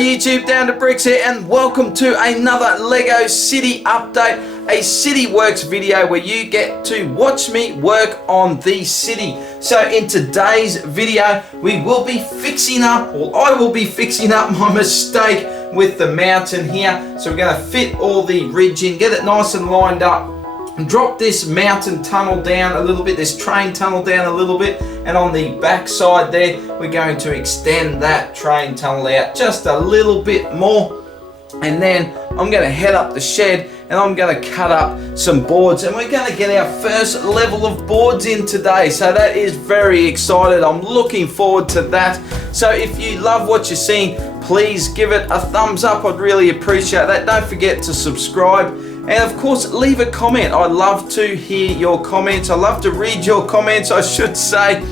YouTube, DownUnder here, and welcome to another Lego City update, a City Works video where you get to watch me work on the city. So in today's video, we will be fixing up, or I will be fixing up my mistake with the mountain here. So we're going to fit all the ridge in, get it nice and lined up, and drop this mountain tunnel down a little bit, this train tunnel down a little bit, and on the back side there we're going to extend that train tunnel out just a little bit more, and then I'm going to head up the shed and I'm going to cut up some boards, and we're going to get our first level of boards in today. So that is very excited. I'm looking forward to that. So if you love what you're seeing, please give it a thumbs up. I'd really appreciate that. Don't forget to subscribe. And of course, leave a comment. I love to hear your comments. I love to read your comments, I should say.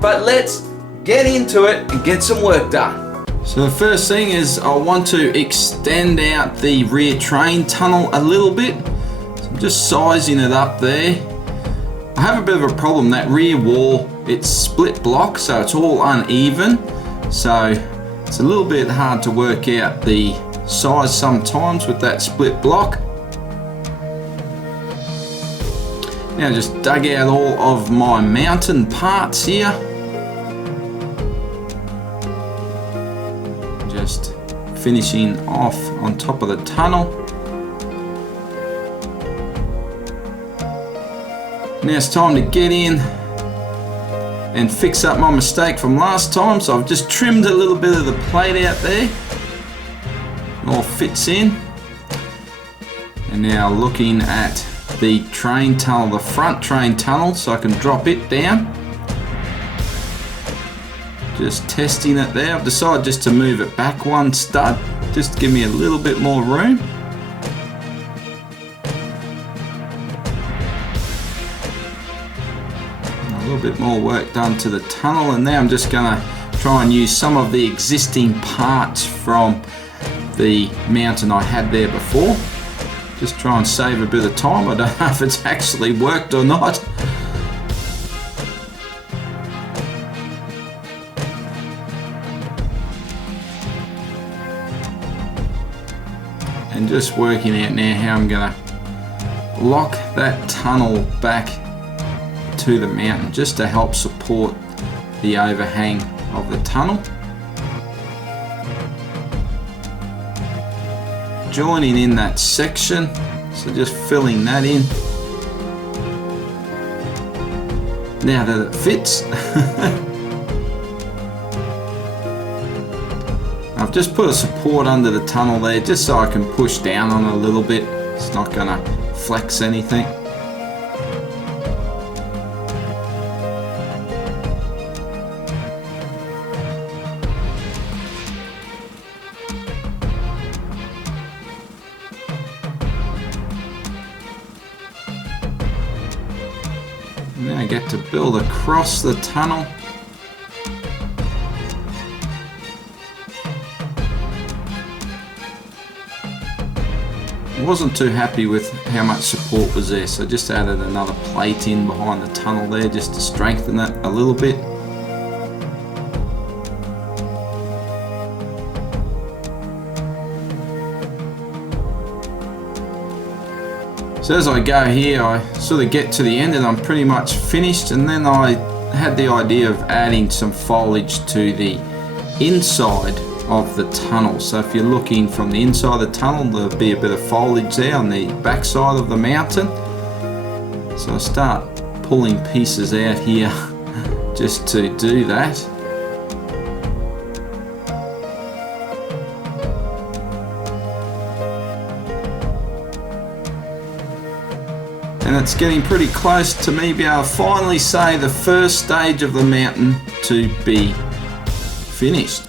But let's get into it and get some work done. So the first thing is I want to extend out the rear train tunnel a little bit. So I'm just sizing it up there. I have a bit of a problem. That rear wall, it's split block, so it's all uneven. So it's a little bit hard to work out the size sometimes with that split block. Now just dug out all of my mountain parts here. Just finishing off on top of the tunnel. Now it's time to get in and fix up my mistake from last time. So I've just trimmed a little bit of the plate out there. It all fits in. And now looking at the train tunnel, the front train tunnel, so I can drop it down. Just testing it there. I've decided just to move it back one stud, just to give me a little bit more room. A little bit more work done to the tunnel, and now I'm just gonna try and use some of the existing parts from the mountain I had there before. Just try and save a bit of time. I don't know if it's actually worked or not. And just working out now how I'm gonna lock that tunnel back to the mountain, just to help support the overhang of the tunnel. Joining in that section, so just filling that in. Now that it fits. I've just put a support under the tunnel there just so I can push down on it a little bit. It's not gonna flex anything. Now I get to build across the tunnel. I wasn't too happy with how much support was there, so just added another plate in behind the tunnel there just to strengthen it a little bit. So as I go here, I sort of get to the end and I'm pretty much finished, and then I had the idea of adding some foliage to the inside of the tunnel. So if you're looking from the inside of the tunnel, there'll be a bit of foliage there on the back side of the mountain. So I start pulling pieces out here just to do that. And it's getting pretty close to me being able to finally say the first stage of the mountain to be finished.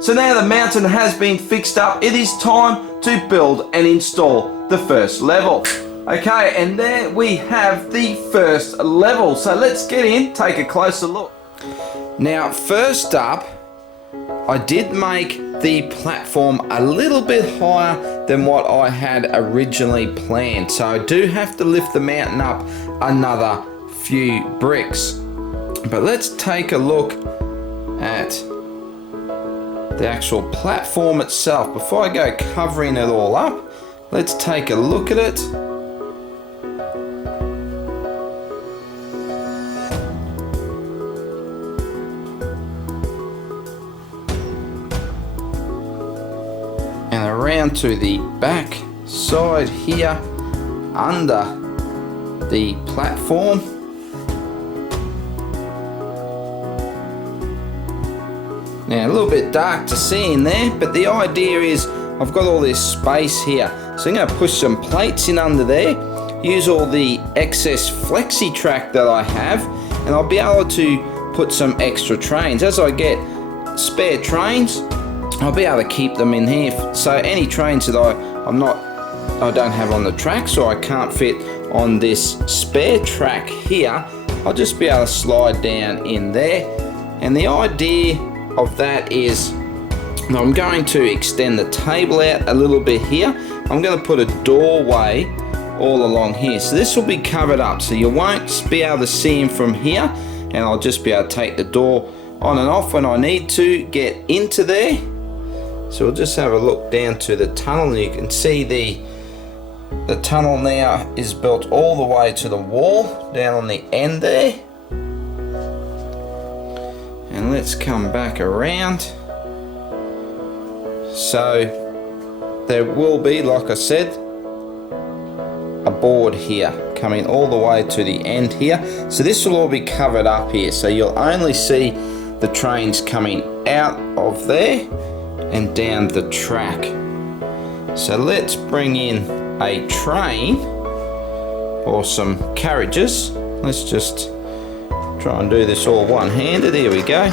So now the mountain has been fixed up. It is time to build and install the first level. Okay, and there we have the first level. So let's get in, take a closer look. Now, first up, I did make the platform a little bit higher than what I had originally planned. So I do have to lift the mountain up another few bricks. But let's take a look at the actual platform itself. Before I go covering it all up, let's take a look at it. And around to the back side here, under the platform. Now a little bit dark to see in there, but the idea is I've got all this space here. So I'm going to push some plates in under there, use all the excess flexi track that I have, and I'll be able to put some extra trains. As I get spare trains, I'll be able to keep them in here. So any trains that I don't have on the track, so I can't fit on this spare track here, I'll just be able to slide down in there. And the idea of that is I'm going to extend the table out a little bit here. I'm going to put a doorway all along here, so this will be covered up, so you won't be able to see him from here, and I'll just be able to take the door on and off when I need to get into there. So we'll just have a look down to the tunnel, and you can see the tunnel now is built all the way to the wall down on the end there. And let's come back around. So there will be, like I said, a board here coming all the way to the end here. So this will all be covered up here, so you'll only see the trains coming out of there and down the track. So let's bring in a train or some carriages. Let's just try and do this all one-handed. Here we go.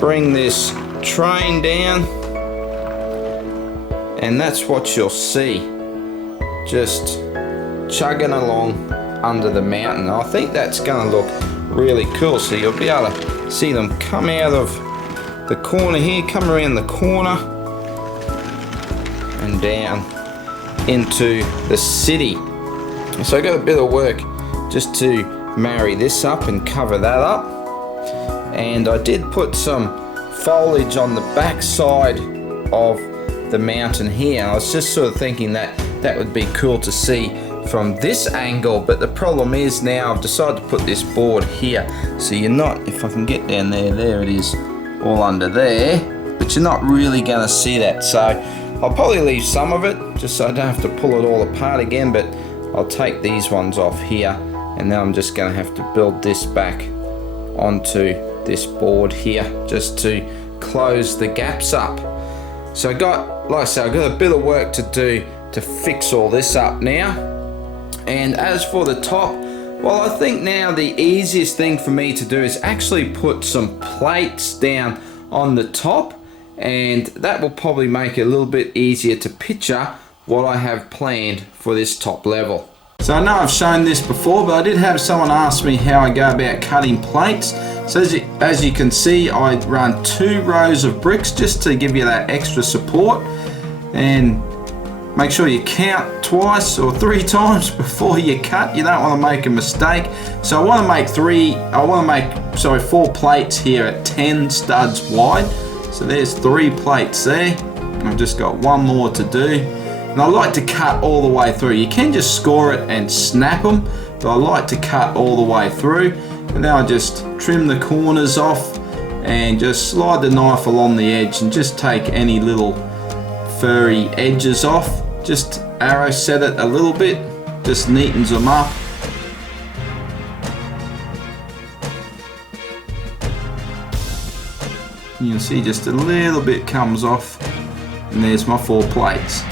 Bring this train down, and that's what you'll see, just chugging along under the mountain. I think that's going to look really cool. So you'll be able to see them come out of the corner here, come around the corner and down into the city. So I got a bit of work just to marry this up and cover that up, and I did put some foliage on the back side of the mountain here. I was just sort of thinking that that would be cool to see from this angle, but the problem is now I've decided to put this board here, so you're not, if I can get down there it is all under there, but you're not really going to see that. So I'll probably leave some of it just so I don't have to pull it all apart again, but I'll take these ones off here, and then I'm just going to have to build this back onto this board here just to close the gaps up. So like I said, I've got a bit of work to do to fix all this up now. And as for the top, well, I think now the easiest thing for me to do is actually put some plates down on the top, and that will probably make it a little bit easier to picture what I have planned for this top level. So I know I've shown this before, but I did have someone ask me how I go about cutting plates. So as you can see, I run 2 rows of bricks just to give you that extra support, and make sure you count twice or 3 times before you cut. You don't want to make a mistake. So I want to make 4 plates here at 10 studs wide. So there's 3 plates there. I've just got 1 more to do. And I like to cut all the way through. You can just score it and snap them, but I like to cut all the way through. And now I just trim the corners off and just slide the knife along the edge and just take any little furry edges off. Just arrow set it a little bit, just neatens them up. You can see just a little bit comes off, and there's my 4 plates.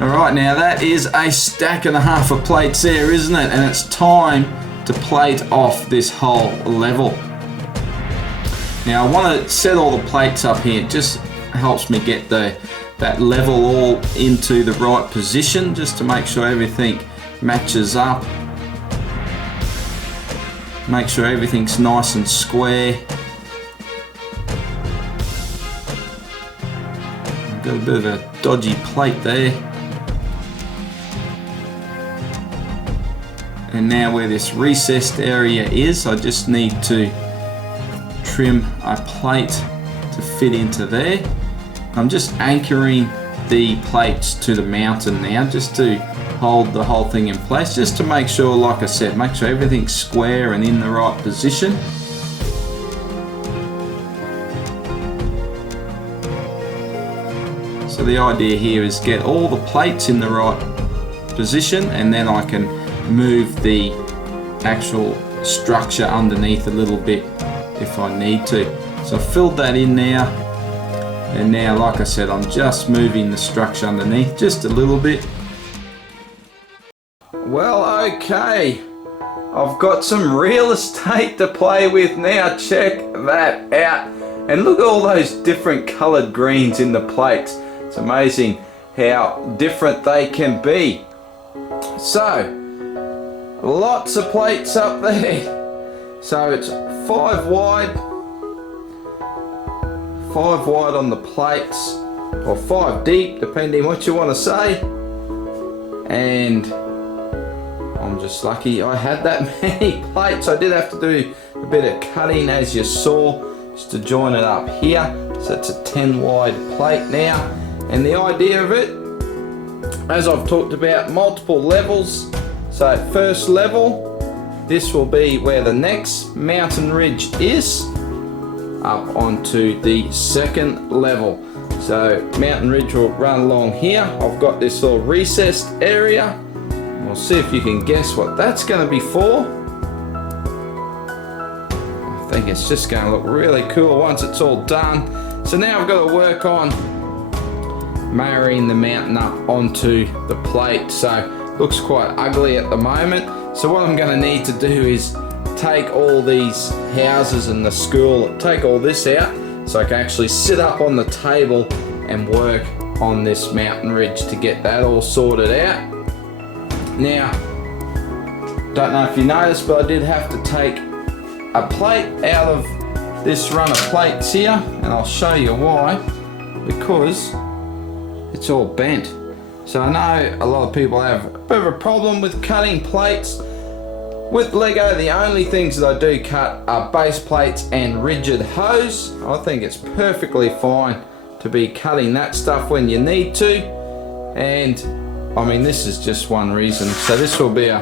Alright, now that is a stack and a half of plates there, isn't it? And it's time to plate off this whole level. Now I want to set all the plates up here. It just helps me get that level all into the right position, just to make sure everything matches up. Make sure everything's nice and square. I've got a bit of a dodgy plate there. And now where this recessed area is, I just need to trim a plate to fit into there. I'm just anchoring the plates to the mountain now, just to hold the whole thing in place, just to make sure, like I said, make sure everything's square and in the right position. So the idea here is get all the plates in the right position, and then I can move the actual structure underneath a little bit if I need to. So I've filled that in now, and now, like I said, I'm just moving the structure underneath just a little bit. Well, okay, I've got some real estate to play with now. Check that out, and look at all those different colored greens in the plates. It's amazing how different they can be. So lots of plates up there. So it's 5 wide on the plates, or 5 deep, depending what you want to say. And I'm just lucky I had that many plates. I did have to do a bit of cutting, as you saw, just to join it up here. So it's a 10 wide plate now. And the idea of it, as I've talked about, multiple levels. So first level, this will be where the next mountain ridge is, up onto the second level. So mountain ridge will run along here. I've got this little recessed area. We'll see if you can guess what that's going to be for. I think it's just going to look really cool once it's all done. So now I've got to work on marrying the mountain up onto the plate. So it looks quite ugly at the moment. So what I'm going to need to do is take all these houses and the school, take all this out, so I can actually sit up on the table and work on this mountain ridge to get that all sorted out. Now, don't know if you noticed, but I did have to take a plate out of this run of plates here, and I'll show you why. Because it's all bent. So I know a lot of people have a bit of a problem with cutting plates. With Lego, the only things that I do cut are base plates and rigid hose. I think it's perfectly fine to be cutting that stuff when you need to. And I mean, this is just one reason. So this will be a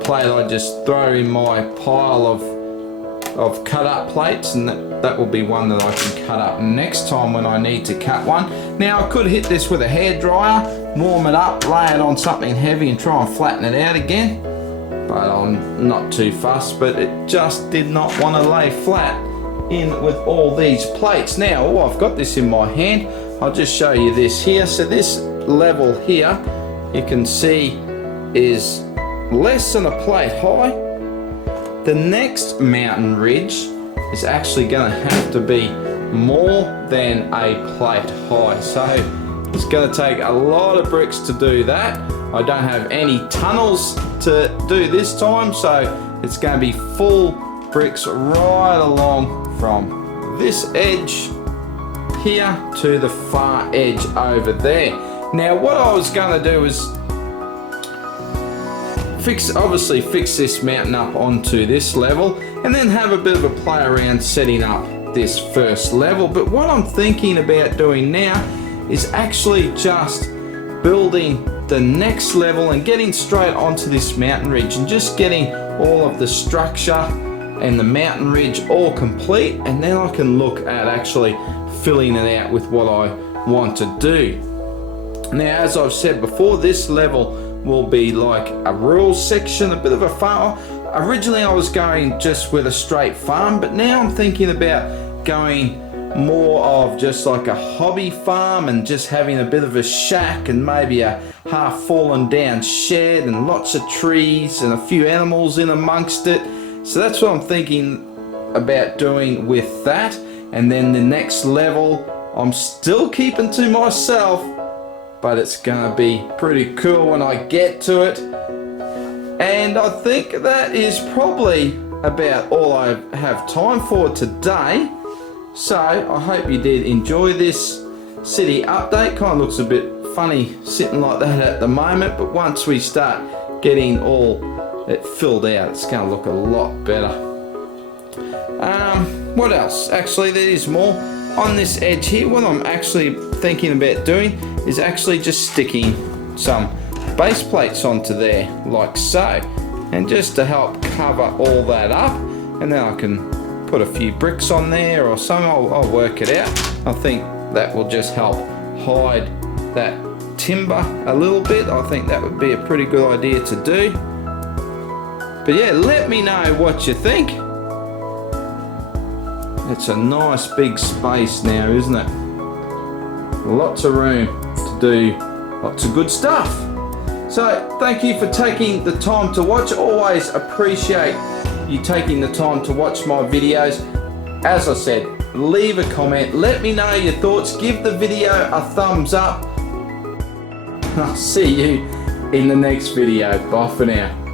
plate I just throw in my pile of cut up plates, and that will be one that I can cut up next time when I need to cut one. Now I could hit this with a hairdryer, warm it up, lay it on something heavy and try and flatten it out again. But I'm not too fussed, but it just did not want to lay flat in with all these plates. Now, oh, I've got this in my hand. I'll just show you this here. So this level here, you can see, is less than a plate high. The next mountain ridge is actually going to have to be more than a plate high. So it's going to take a lot of bricks to do that. I don't have any tunnels to do this time, so it's going to be full bricks right along from this edge here to the far edge over there. Now what I was going to do is obviously fix this mountain up onto this level, and then have a bit of a play around setting up this first level. But what I'm thinking about doing now is actually just building the next level and getting straight onto this mountain ridge, and just getting all of the structure and the mountain ridge all complete, and then I can look at actually filling it out with what I want to do. Now, as I've said before, this level will be like a rural section, a bit of a farm. Originally I was going just with a straight farm, but now I'm thinking about going more of just like a hobby farm, and just having a bit of a shack and maybe a half fallen down shed and lots of trees and a few animals in amongst it. So that's what I'm thinking about doing with that. And then the next level I'm still keeping to myself, but it's gonna be pretty cool when I get to it. And I think that is probably about all I have time for today. So I hope you did enjoy this city update. Kind of looks a bit funny sitting like that at the moment, but once we start getting all it filled out, it's going to look a lot better. what else? Actually, there is more. On this edge here, what I'm actually thinking about doing is actually just sticking some base plates onto there, like so. And just to help cover all that up, and then I can put a few bricks on there or something. I'll work it out. I think that will just help hide that timber a little bit. I think that would be a pretty good idea to do. But yeah, let me know what you think. It's a nice big space now, isn't it? Lots of room to do lots of good stuff. So thank you for taking the time to watch. Always appreciate you taking the time to watch my videos. As I said, leave a comment, let me know your thoughts, give the video a thumbs up. I'll see you in the next video. Bye for now.